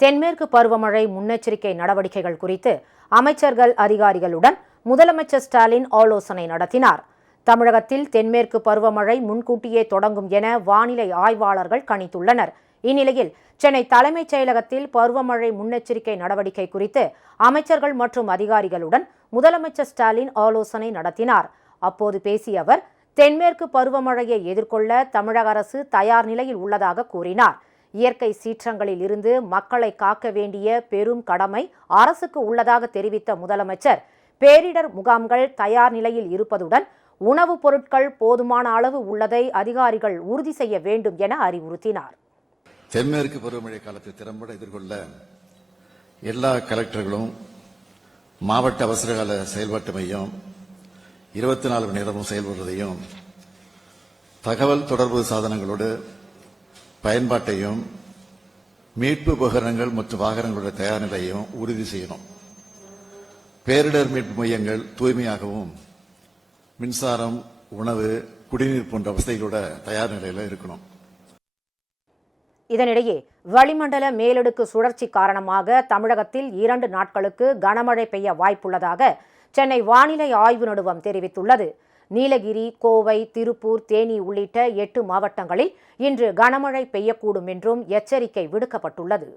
தென்மேற்கு பருவமழை முன்னெச்சரிக்கை நடவடிக்கைகள் குறித்து அமைச்சர்கள் அதிகாரிகளுடன் முதலமைச்சர் ஸ்டாலின் ஆலோசனை நடத்தினார். தமிழகத்தில் தென்மேற்கு பருவமழை முன்கூட்டியே தொடங்கும் என வானிலை ஆய்வாளர்கள் கணித்துள்ளனர். இந்நிலையில் சென்னை தலைமைச் செயலகத்தில் பருவமழை முன்னெச்சரிக்கை நடவடிக்கை குறித்து அமைச்சர்கள் மற்றும் அதிகாரிகளுடன் முதலமைச்சர் ஸ்டாலின் ஆலோசனை நடத்தினார். அப்போது பேசிய அவர் தென்மேற்கு பருவமழையை எதிர்கொள்ள தமிழக அரசு தயார் நிலையில் உள்ளதாக கூறினார். இயற்கை சீற்றங்களில் இருந்து மக்களை காக்க வேண்டிய பெரும் கடமை அரசுக்கு உள்ளதாக தெரிவித்த முதலமைச்சர். பேரிடர் முகாம்கள் தயார் நிலையில் இருப்பதுடன் உணவுப் பொருட்கள் போதுமான அளவு உள்ளதை அதிகாரிகள் உறுதி செய்ய வேண்டும் என அறிவுறுத்தினார். தென்மேற்கு பருவமழை காலத்தை திறம்பட எதிர்கொள்ள எல்லா கலெக்டர்களும் மாவட்ட அவசரகால செயல்பாட்டு மையம் இருபத்தி நாலு மணி நேரமும் செயல்படுவதையும் தகவல் தொடர்பு சாதனங்களோடு பயன்பாட்டையும் மீட்பு உபகரணங்கள் மற்றும் வாகனங்களுடைய தயார் நிலையையும் உறுதி செய்யணும். பேரிடர் மீட்பு மையங்கள் தூய்மையாகவும் மின்சாரம் உணவு குடிநீர் போன்ற வசதிகளோட தயார் நிலையில் இருக்கணும். இதனிடையே வளிமண்டல மேலடுக்கு சுழற்சி காரணமாக தமிழகத்தில் இரண்டு நாட்களுக்கு கனமழை பெய்ய வாய்ப்புள்ளதாக சென்னை வானிலை ஆய்வு நடுவம் தெரிவித்துள்ளது. நீலகிரி கோவை திருப்பூர் தேனி உள்ளிட்ட எட்டு மாவட்டங்களில் இன்று கனமழை பெய்யக்கூடும் என்றும் எச்சரிக்கை விடுக்கப்பட்டுள்ளது.